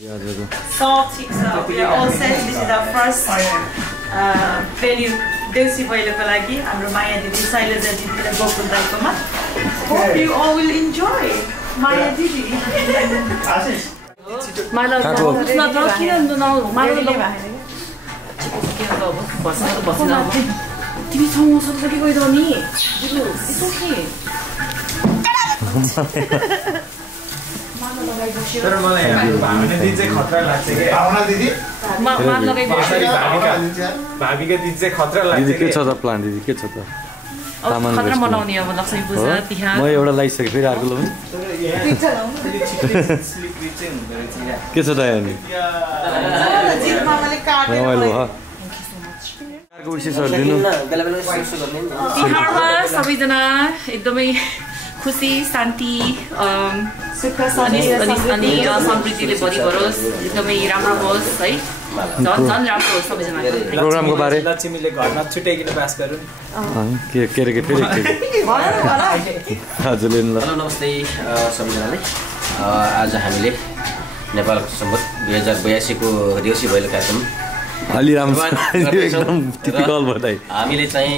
Salty, so we are all set. This is our first venue. Deusi Bhailoko लागि हाम्रो माया दिदी शैलजा दिदी र Gokul दाइकोमा. Hope you all will enjoy. माया दिदी. आशिष. माला उसमा त किन मालाले भाइ. बस्न तिमी सँग सबै गइरौ नि. दिदु it's okay. तर मलाई भावना दिदी चाहिँ खतरा लाग्छ के भावना दिदी मान लगाइ भाबीको दिदी चाहिँ खतरा लाग्छ दिदी के छ त प्लान दिदी के छ त सामान खतरा मनाउने अब लक्ष्मी पूजा तिहार म एउटा लाइसके फेरि अर्को लाउँ के छ त अनि जित मामाले काटेर अर्को विशेष दिनु तिहारमा सबैजना एकदमै खुसी शान्ति सुख अनि समृद्धिले भरि गरोस् एकदमै राम्रो होस् है झन् राम्रो होस् सबैजना प्रोग्रामको बारे लक्ष्मीले घरमा छुट्याइकिन पास गरौँ के फेरि हजुरले नमस्ते सबैजनालाई आज हामीले नेपाल सम्बत 2082 को देउसी भैलो कार्यक्रम अलि राम्रो एकदम टिपिकल बधाई हामीले चाहिँ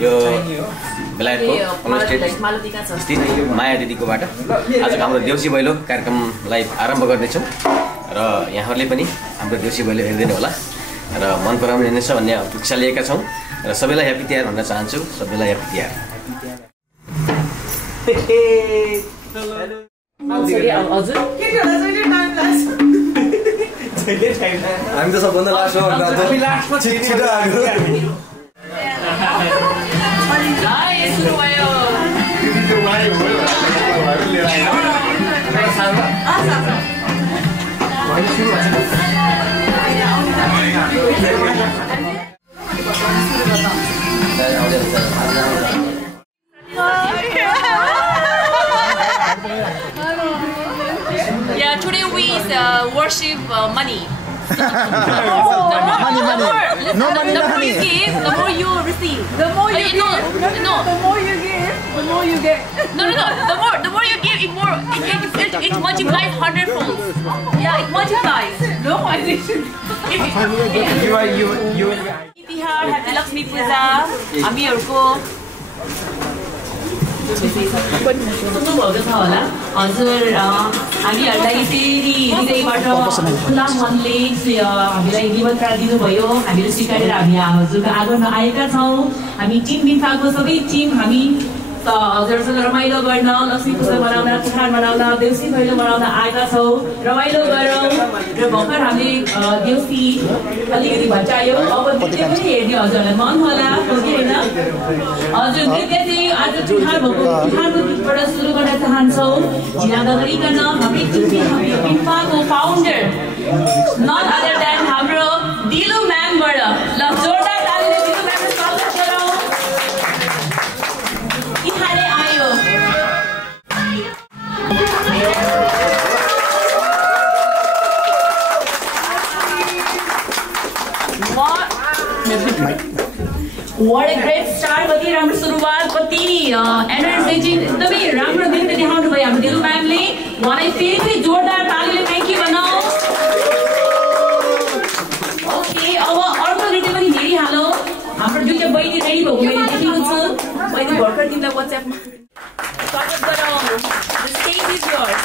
यो बेलायतको स्थित माया दिदीकोबाट आजको हाम्रो देउसी भैलो कार्यक्रमलाई आरम्भ गर्नेछौँ र यहाँहरूले पनि हाम्रो देउसी भैलो हेरिदिनु होला र मन पराउने नै छ भन्ने इच्छा लिएका छौँ र सबैलाई ह्याप्पी तिहार भन्न चाहन्छु सबैलाई ह्याप्पी तिहार हामी त सबभन्दा लास्ट हो Yeah, today we worship money. Money. No money, the more you give, the more you receive. The more you give, the more you give, the more you get. No. The more you give, it multiplies 100-fold. Yeah, it multiplies. No, I didn't. You. Tihar, happy Lakshmi Puja. हामीहरुको सुन्नुभएको छ होला हजुर हामीहरूलाई फेरि हृदयबाट खुला मनले हामीलाई निमन्त्रणा दिनुभयो हामीले स्वीकारेर हामी हजुरको आगमनमा आएका छौँ हामी टिम बिन्फाको सबै टिम हामी हजुरसँग रमाइलो गर्न लक्ष्मी पूजा मनाउन तिहार मनाउन देउसी भैलो मनाउन आएका छौँ रमाइलो गरौँ र भर्खर हामीले देउसी अलिकति भट्टायो अब त्यो पनि हेर्ने हजुरलाई मन होला हो कि होइन हजुर नृत्य चाहिँ आज तिहारको गीतबाट सुरु गर्न चाहन्छौँ झिना नगरिकन हामी बिन्फाको फाउन्डर नट अदर देन हाम्रो दिलु म्यामबाट ल जोरदार तालीले दिलु म्यामलाई स्वागत गरौँ तिहारै आयो What a great start! कति राम्रो सुरुवात कति एनर्जेटिक एकदमै राम्रो नृत्य देखाउनु भयो हाम्रो दिलु म्यामले उहाँलाई फेरि जोरदार तालीले थ्याङ्क यू भनौँ ओके अब अर्को नृत्य पनि हेरिहालौँ हाम्रो दुईटा बहिनी रेडी भएको मैले देखेको छु बहिनी भर्खर तिमीलाई वाट्सएपमा स्वागत गरौँ The stage is yours.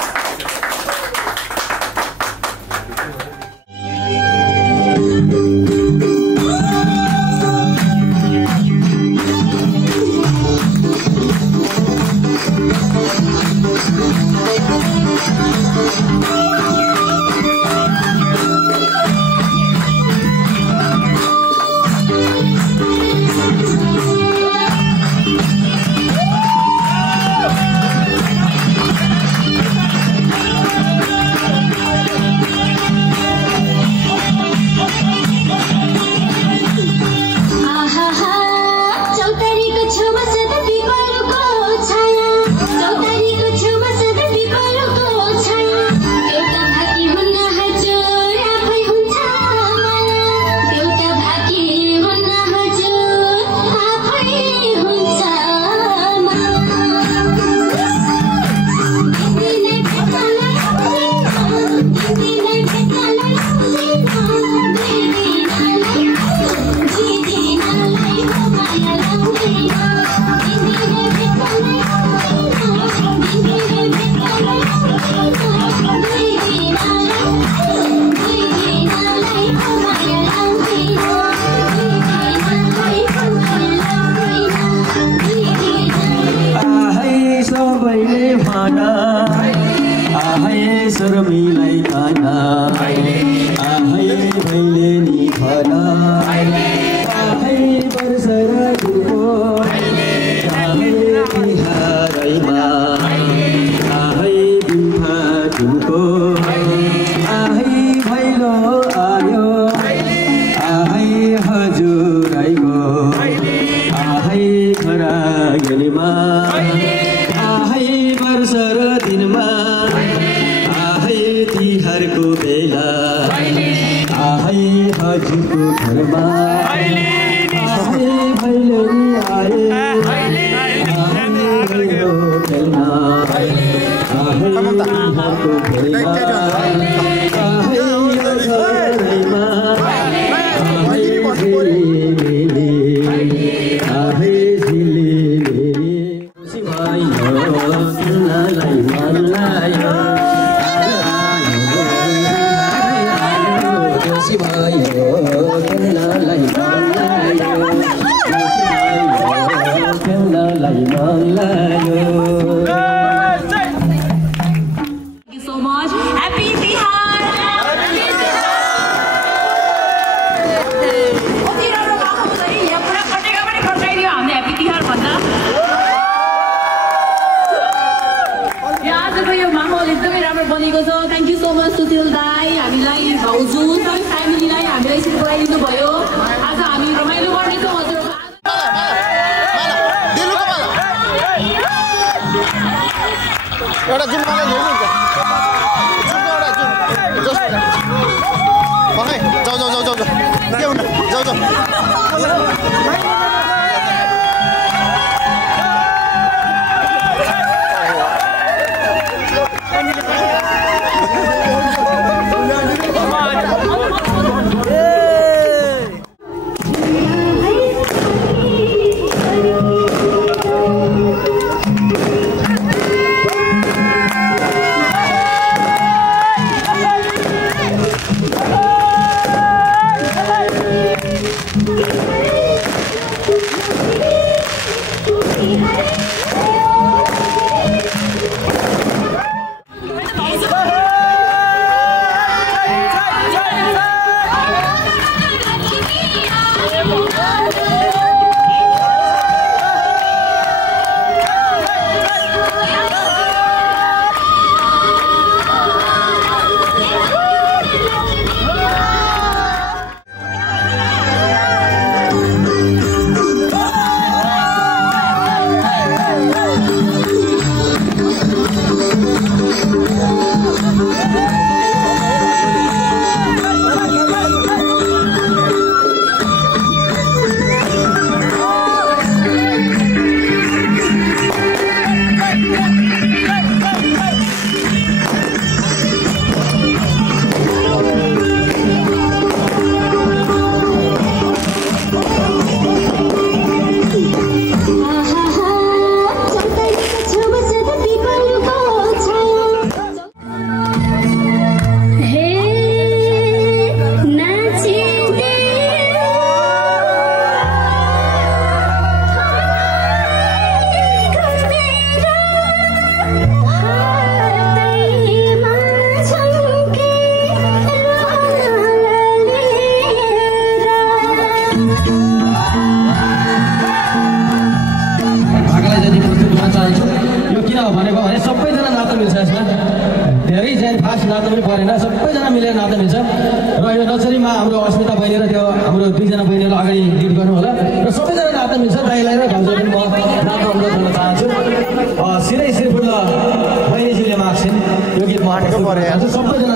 खाना आहै भैलेनी खाना आहै वर्ष र दिनको आहै तिहारैमा आहै बिम्फा दिनको आहै भैलो आयो आहै हजुरैको आहै खरागेलीमा आहै वर्ष र दिनमा आहै तिहारको बेला आहै हजुरको घरमा आहै भैलेनी आए आहै भैलो खेल्न आहै तिहारको बेला आहै घरैमा आहै झिलिमिली आहै झिलिमिली खुसी भयो खेल्नलाई मन लाग्यो खुसी भयो खेल्नलाई मन लाग्यो खेल्नलाई मन लाग्यो Thank you so much. Happy Tihar! कति राम्रो भएको छ नि यहाँ पुरा पटेका पनि खर्काइदियो हामीले ह्याप्पी तिहार भन्दा यहाँ आजको यो माहौल एकदमै राम्रो बनेको छ thank you so much Sushil दाई हामीलाई भाउजू सबै फ्यामिलीलाई हामीलाई यसरी बोलाइदिनु भयो आज हामी रमाइलो गर्नेछौँ हजुरको एउटा जुन मलाई ल्याउनुहुन्छ जुनको एउटा जुन ओके जाऊ जाऊ जाऊ जाऊ जाऊ के हुन जाऊ जाऊ नाच्न पनि परेन सबैजना मिलेर नाच्न मिल्छ र यो नर्सरीमा हाम्रो अस्मिता बहिनी र त्यो हाम्रो दुईजना बहिनीलाई अगाडि लिड गर्नु होला र सबैजना नाच्न मिल्छ दाइलाई र भाउजूलाई म नाच्न अनुरोध गर्न चाहन्छु सिधै श्रीफुल बहिनीजीले माग्छन् यो गीत म चाहन्छु सबैजना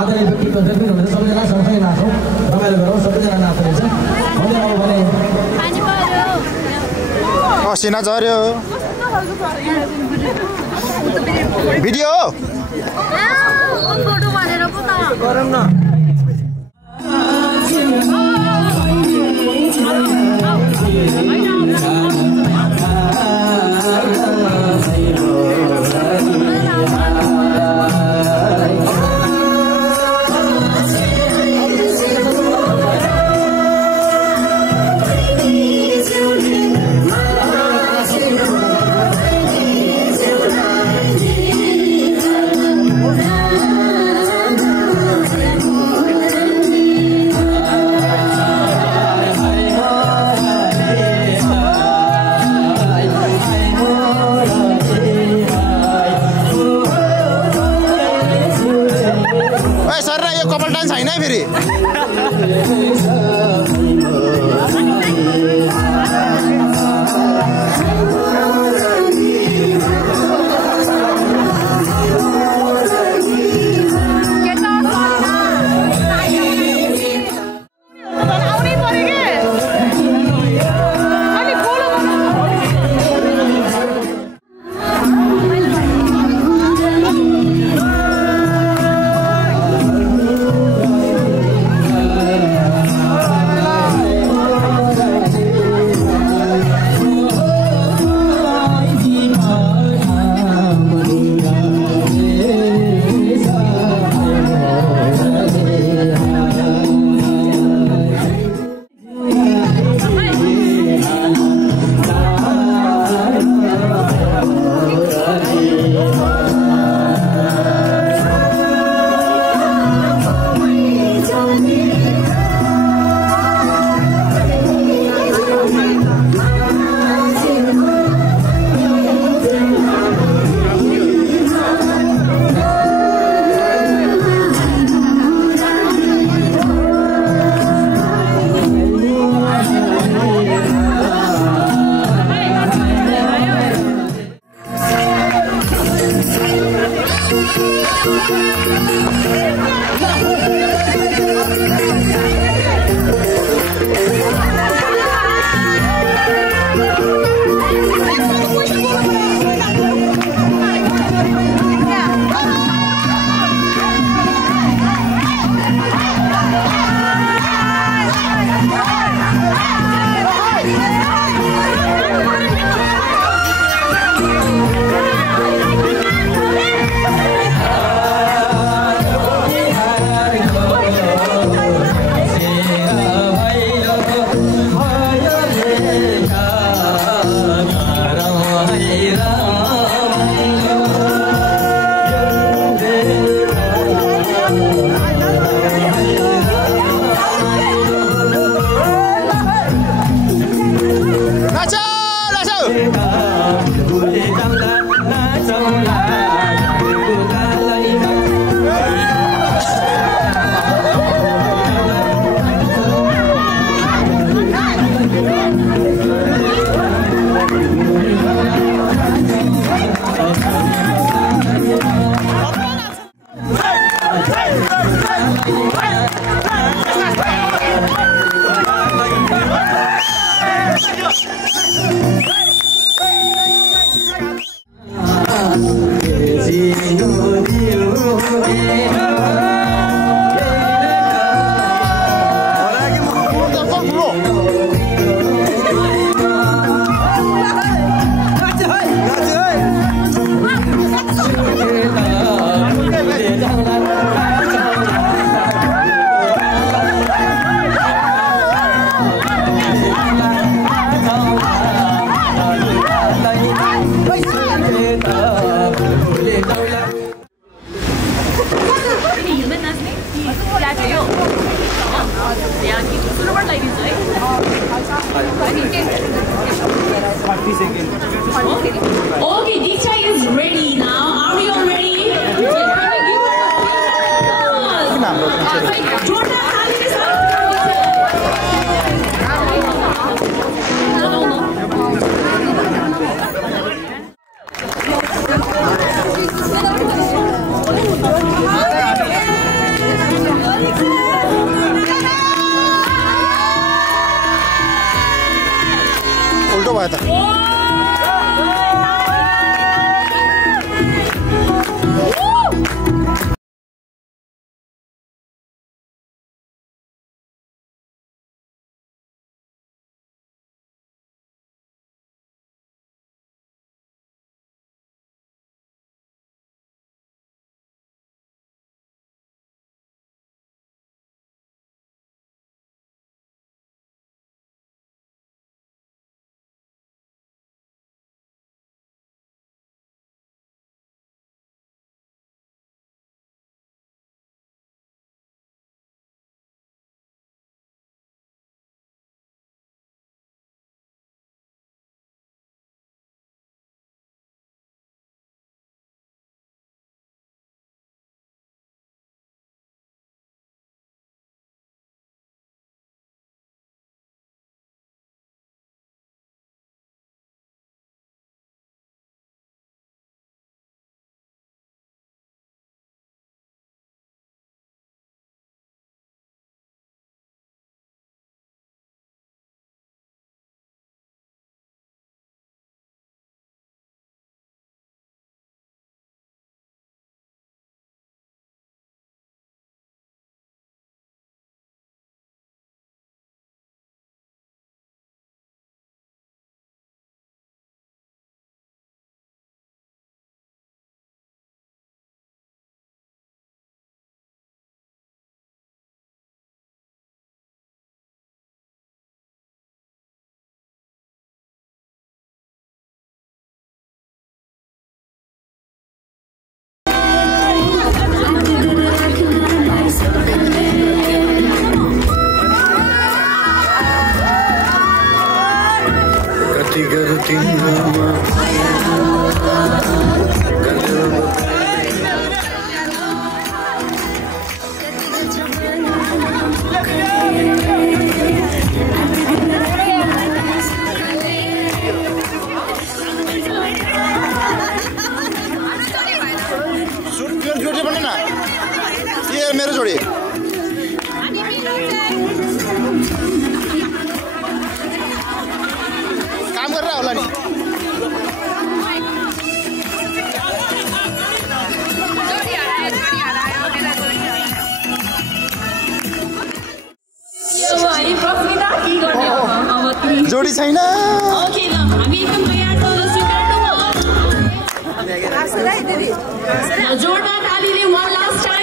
आदरणीय व्यक्तित्व जति हुनुहुन्छ सबैजना सँगसँगै नाचौँ रमाइलो गरौँ सबैजना नाच्न मिल्छ भन्दै अब भने असिना झर्यो भिडियो फोटो भनेर पो त गरौँ न गरेर यो कपाल डान्स हैन है फेरि Okay, Diksha is ready now. Are we all ready? Can we give a उल्टो भयो त मेरो जोडी काम गरेर होला नि जोडी छैन जोरदार तालीले one last time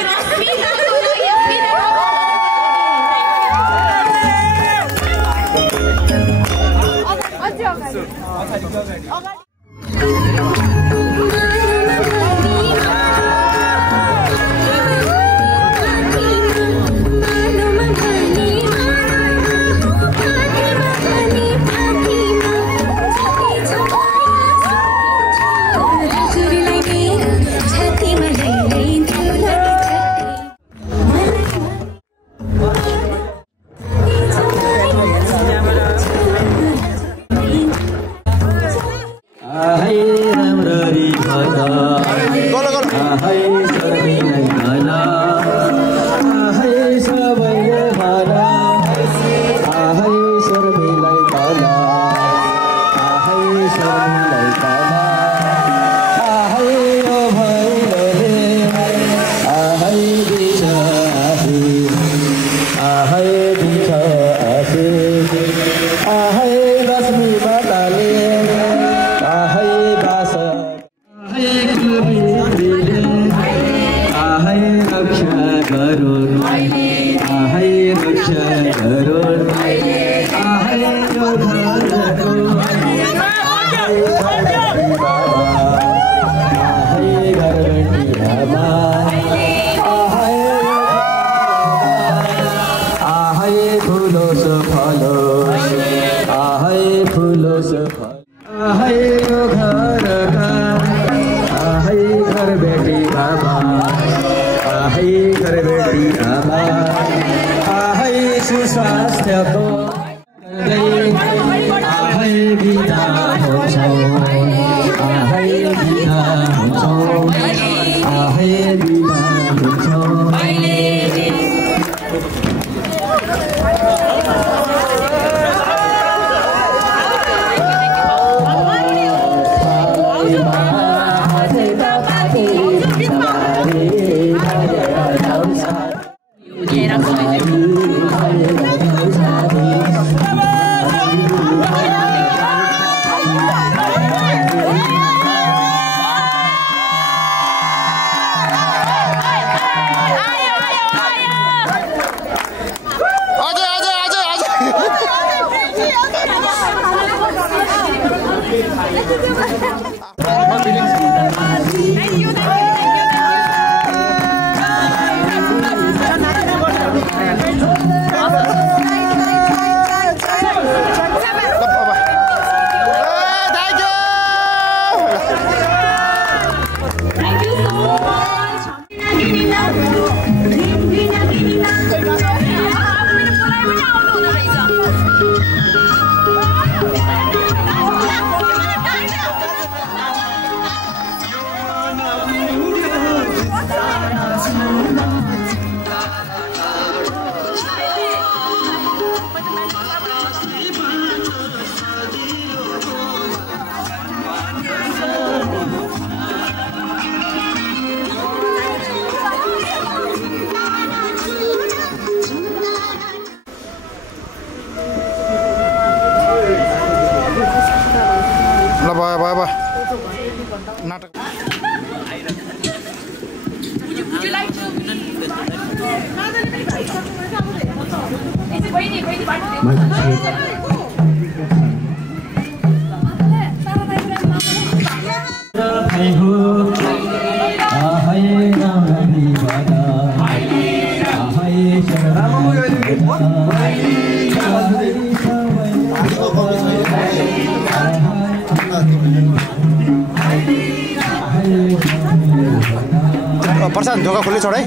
प्रसाद ढोका खुल्लै छोड है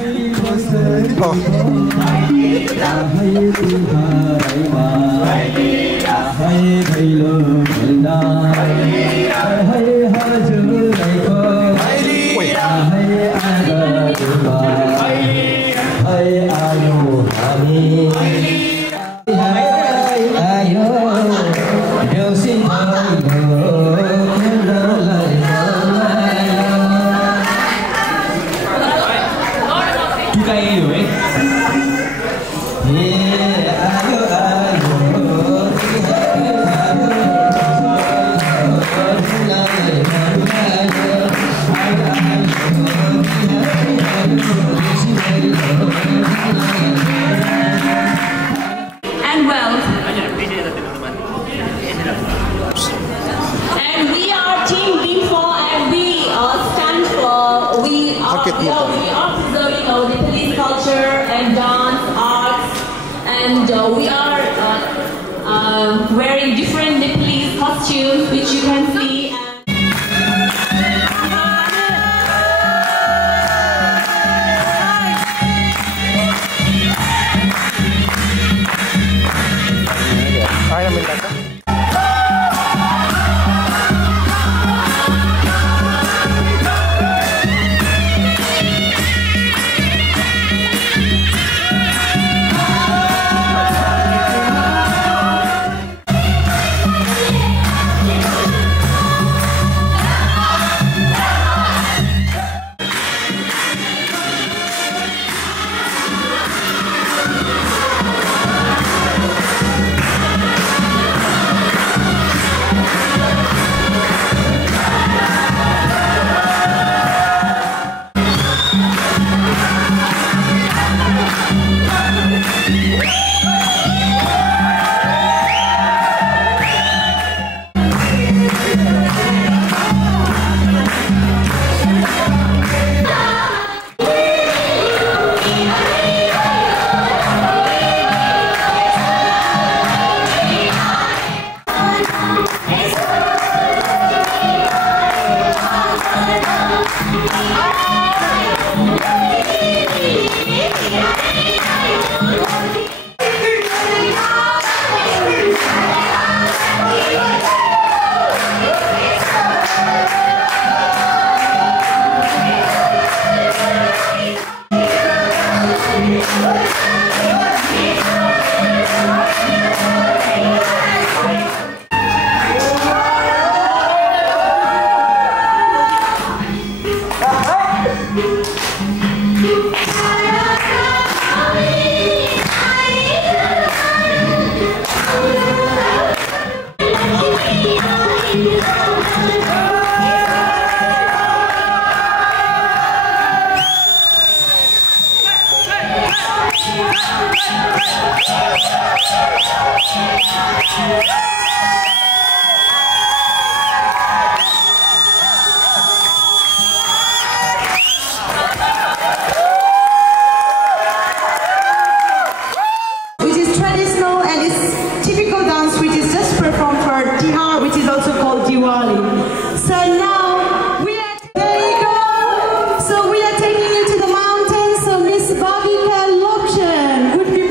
We are wearing different Nepalese costumes, which you can see.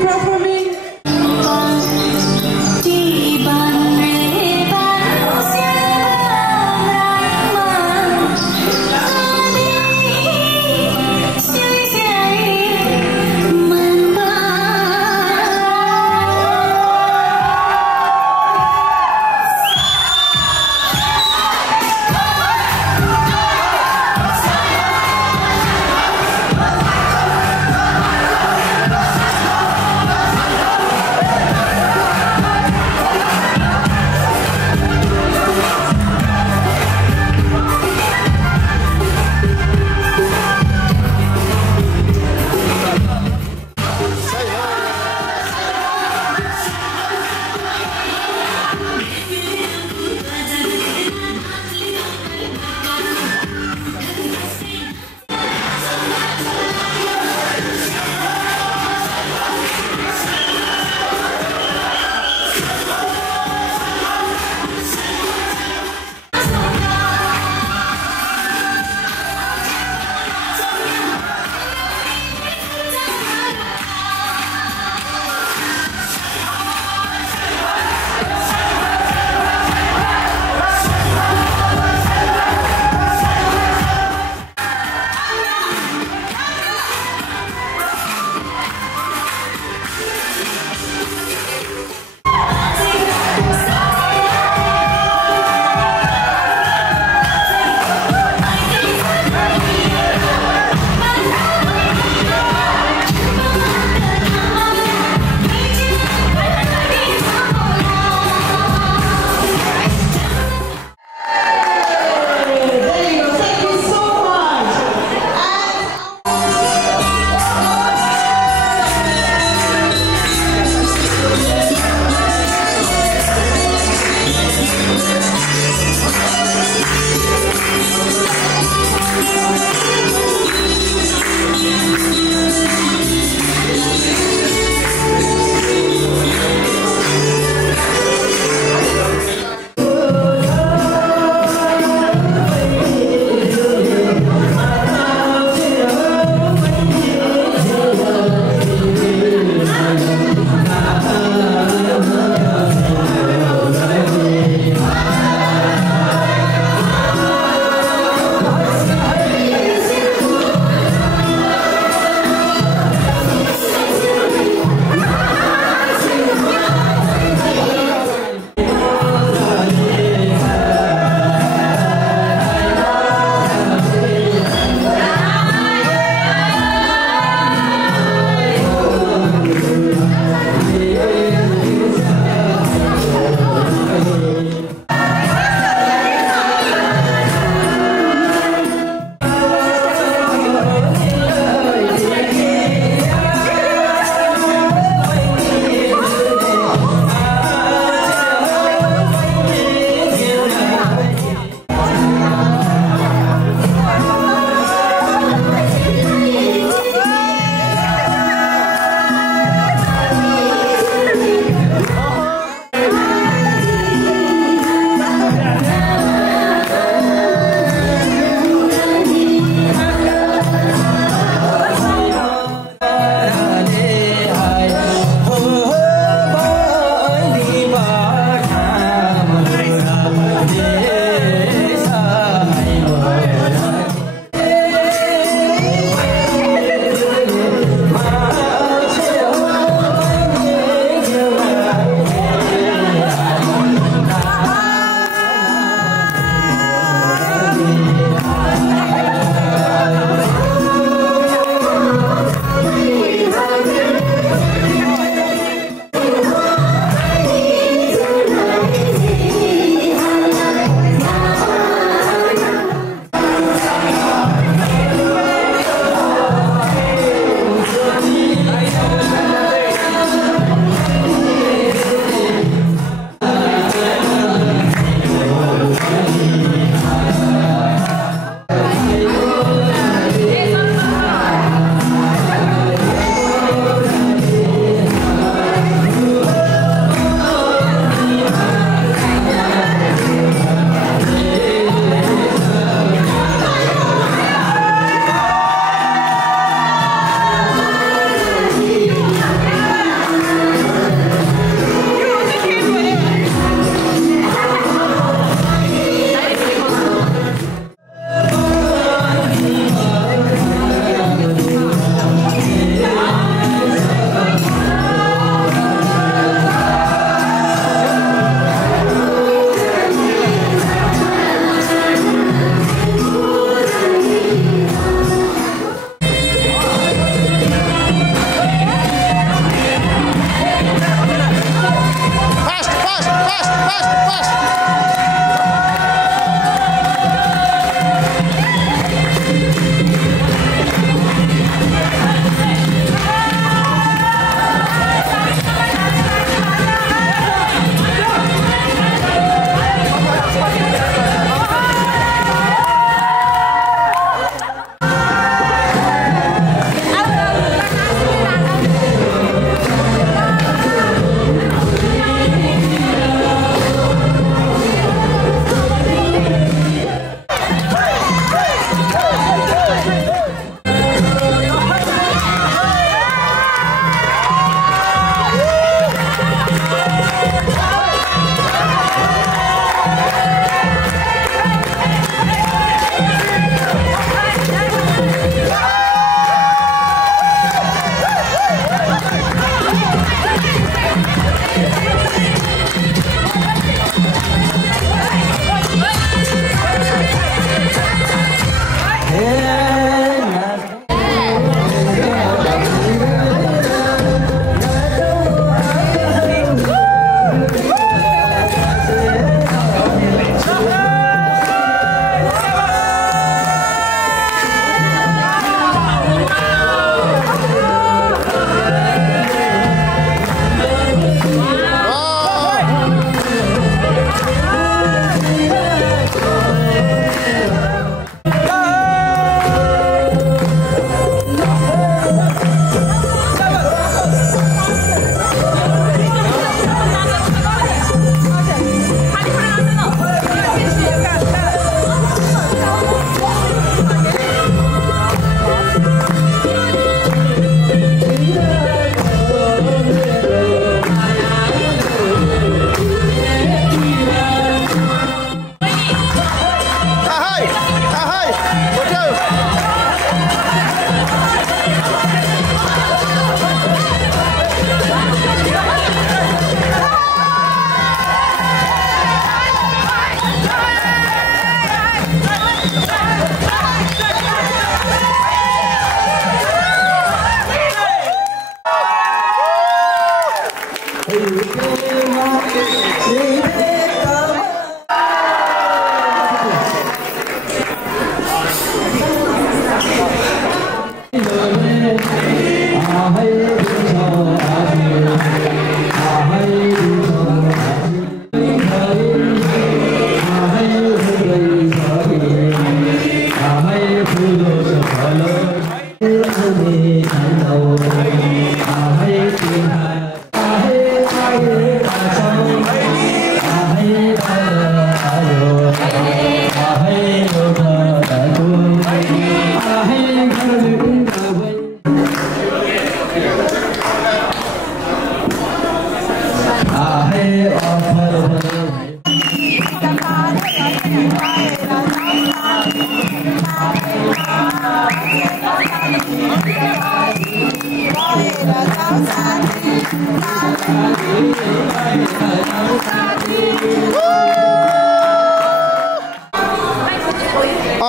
Performing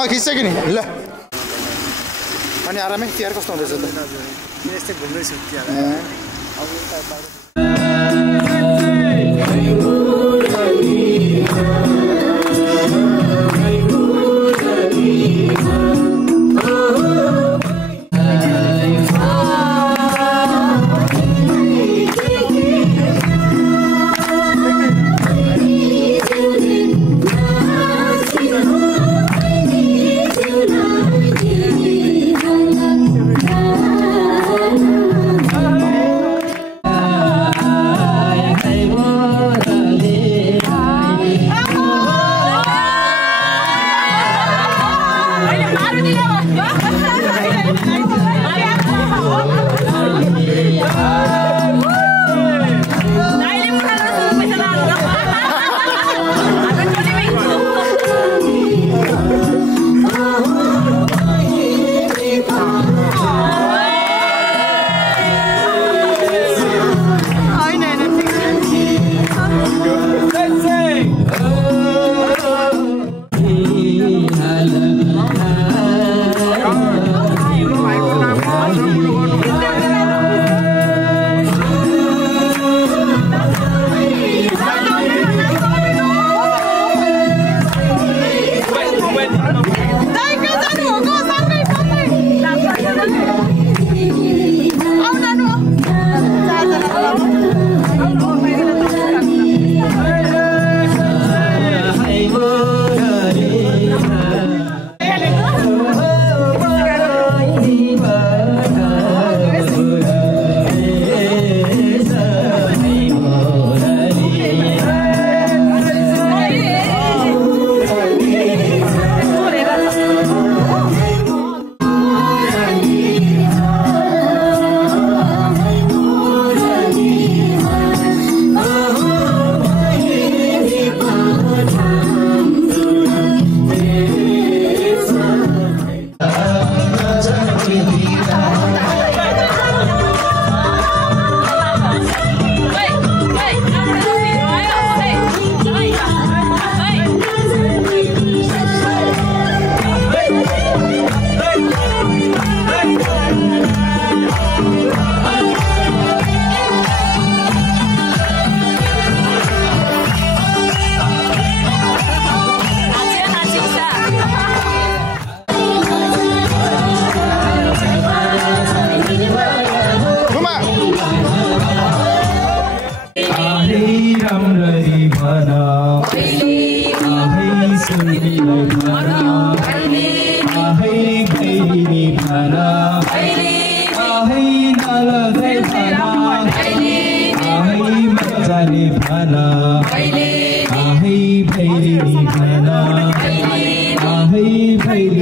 खिच्छ कि नि ल अनि आरामै तिहार कस्तो हुँदैछ त यस्तै घुम्दैछु तिहार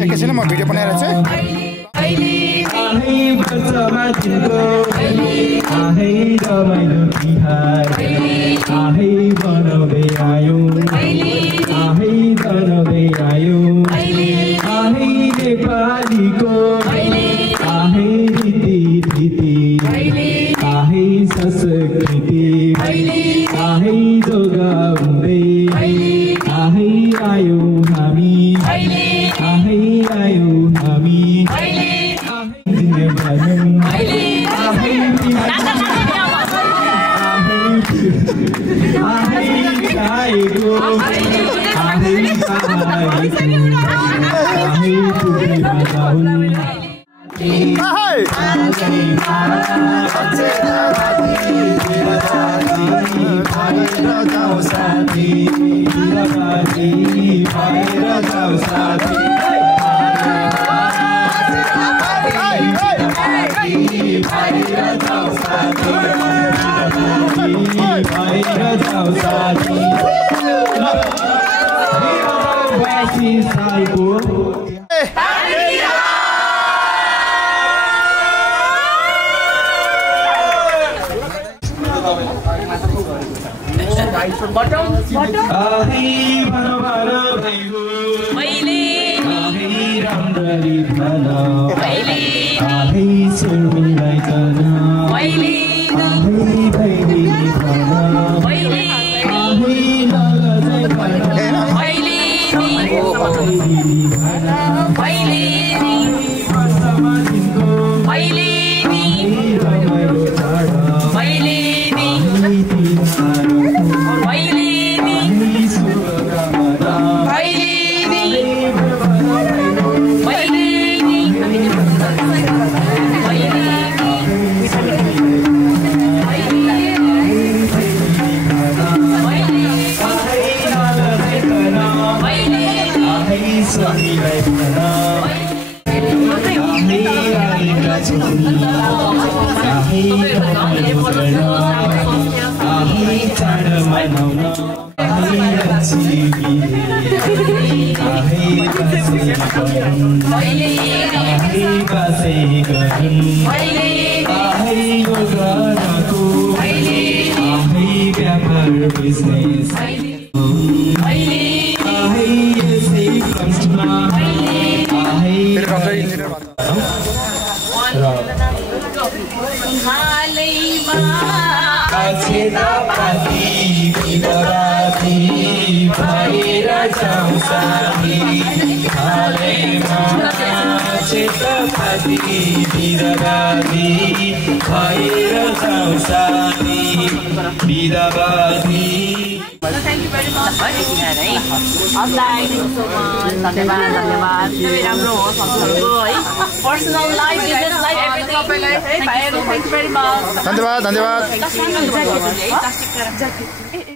एकैछिन म भिडियो बनाएर चाहिँ भएर जाऊ साथी बिदाबाजी भएर जाऊ साथी भएर जाऊ साथी भएर जाऊ साथी 82 सालको Personal life, business life, everything. Thank you very much. धन्यवाद